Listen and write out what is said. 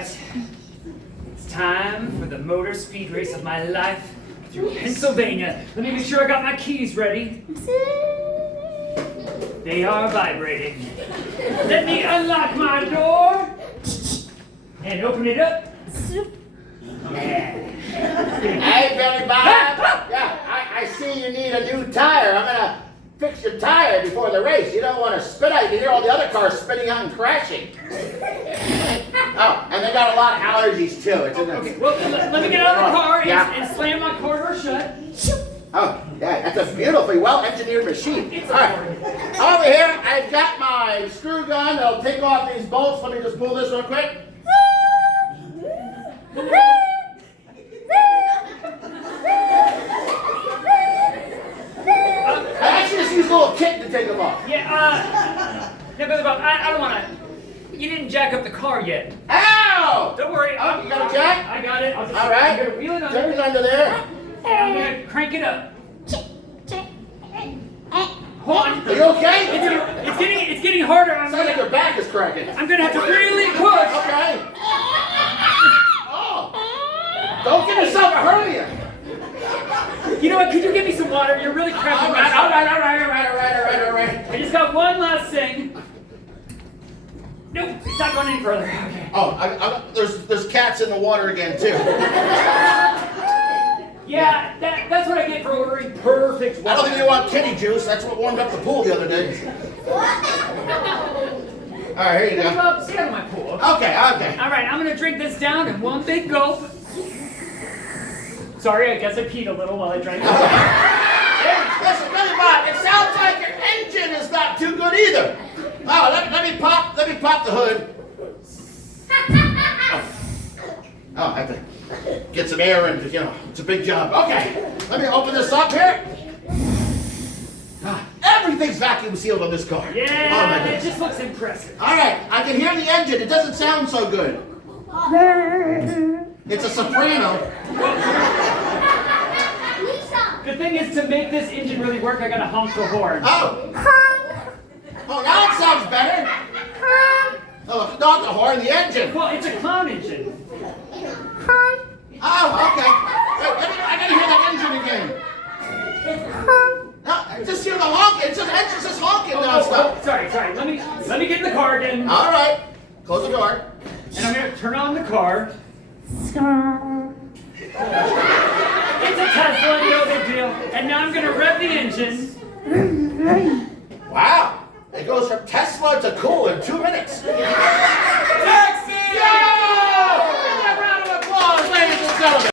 right. It's time for the motor speed race of my life through Pennsylvania. Let me make sure I got my keys ready. They are vibrating. Let me unlock my door and open it up. Yeah. Hey, Billy Bob. Yeah, I see you need a new tire. I'm gonna fix your tire before the race. You don't want to spit out. You hear all the other cars spitting out and crashing. Oh, and they got a lot of allergies too. Okay, well, let me get out of the car and slam my car door shut. Oh, yeah, that's a beautifully well-engineered machine. It's all right, over here, I've got my screw gun. I'll take off these bolts. Let me just pull this real quick. I actually just use a little kit to take them off. Yeah, Billy Bob, I don't want to. You didn't jack up the car yet. Ow! Don't worry. Oh, you got a jack? I got it. All right. I'm going to wheel it under. Check it under there. And I'm going to crank it up. Hold on. Are you okay? It's getting harder. Sounds like your back is cracking. I'm going to have to really push. Okay. Oh. Don't give yourself a hernia. You know what? Could you give me some water? You're really cramping. All right. I just got one last thing. Nope, it's not going any further. Okay. Oh, there's cats in the water again too. Yeah, that's what I get for ordering perfect water. I don't think you want kitty juice. That's what warmed up the pool the other day. All right, here you go. Well, sit on my pool. Okay. All right, I'm going to drink this down in one big gulp. Sorry, I guess I peed a little while I drank it. Hey, listen, Billy Bob, it sounds like your engine is not too good either. Oh, let me pop the hood. Oh, I have to get some air in, it's a big job. Okay, let me open this up here. Everything's vacuum sealed on this car. Yeah, it just looks impressive. All right, I can hear the engine. It doesn't sound so good. It's a soprano. The thing is, to make this engine really work, I gotta honk the horn. Oh, now it sounds better. Oh, not the horn, the engine. Well, it's a clown engine. Oh, okay. Wait, I gotta hear that engine again. No, I just hear the honking. It's just honking nonstop. Sorry. Let me get in the car again. All right. Close the door. And I'm gonna turn on the car. It's a Tesla, no big deal. And now I'm gonna rev the engine. Wow. It goes from Tesla to cool in 2 minutes. Taxi! Yeah! Give me a round of applause, ladies and gentlemen.